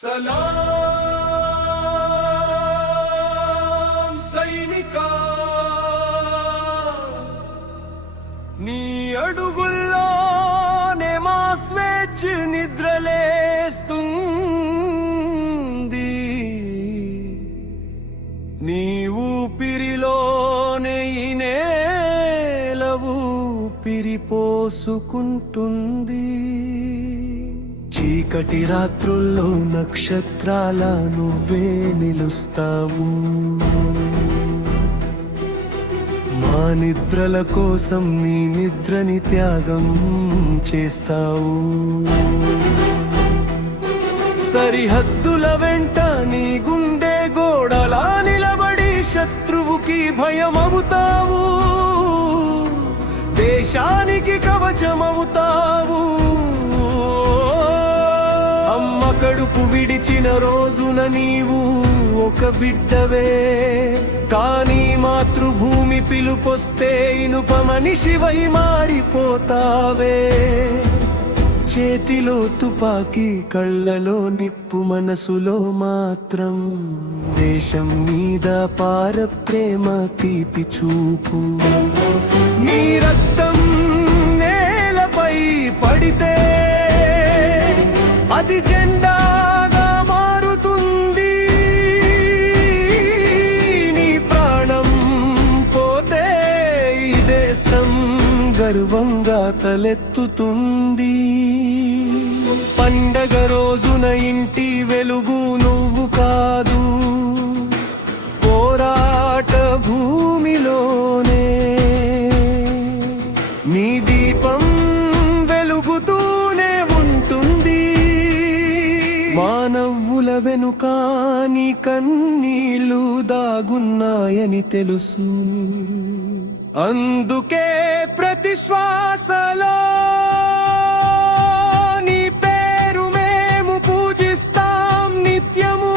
సలాం సైనికా, నీ అడుగుల్లోనే మా స్వేచ్ఛ నిద్రలేస్తుంది. నీ ఊపిరిలోనే ఈ నేల ఊపిరిపోసుకుంటుంది. చీకటి రాత్రుల్లో నక్షత్రాల నువ్వే నిలుస్తావు. మా నిద్రల కోసం నీ నిద్రని త్యాగం చేస్తావు. సరిహద్దుల వెంట నీ గుండె గోడలా నిలబడి శత్రువుకి భయమవుతావు. దేశానికి కవచమవుతావు. అమ్మ కడుపు విడిచిన రోజున నీవు ఒక బిడ్డవే, కానీ మాతృభూమి పిలుపొస్తే ఇనుప మనిషివై మారిపోతావే. చేతిలో తుపాకీ, కళ్ళలో నిప్పు, మనసులో మాత్రం దేశం మీద పార ప్రేమ తీపి చూపు. నీ రక్తం నేలపై పడితే అది జెండాగా మారుతుంది. నీ ప్రాణం పోతే ఈ దేశం గర్వంగా తలెత్తుతుంది. పండగ రోజున ఇంటి వెలుగు నువ్వు కాదు, పోరాట భూమిలోనే నీ దీపం వెలుగుతూనే ఉంటుంది. మానవుల వెనుక నీ కన్నీళ్లు దాగున్నాయని తెలుసు. అందుకే ప్రతి శ్వాసలో నీ పేరు మేము పూజిస్తాం నిత్యము.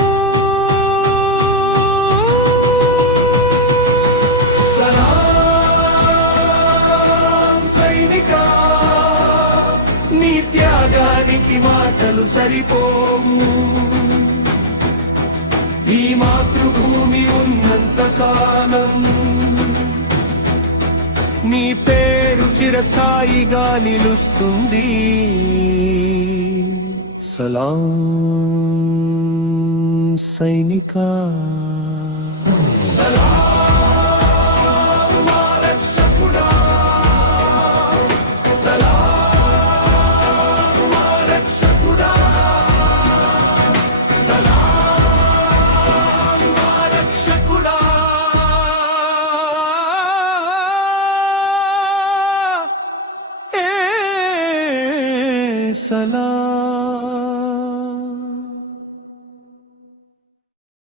సలాం సైనికా, నీ త్యాగానికి మాటలు సరిపోవు. ఈ మాతృభూమి ఉన్నంత కాలం నీ పేరు చిరస్థాయిగా నిలుస్తుంది. సలాం సైనికా. సలాం మా రక్షకుడా, సలాం మా రక్షకుడా, సలాం మా రక్షకుడా. సలాం.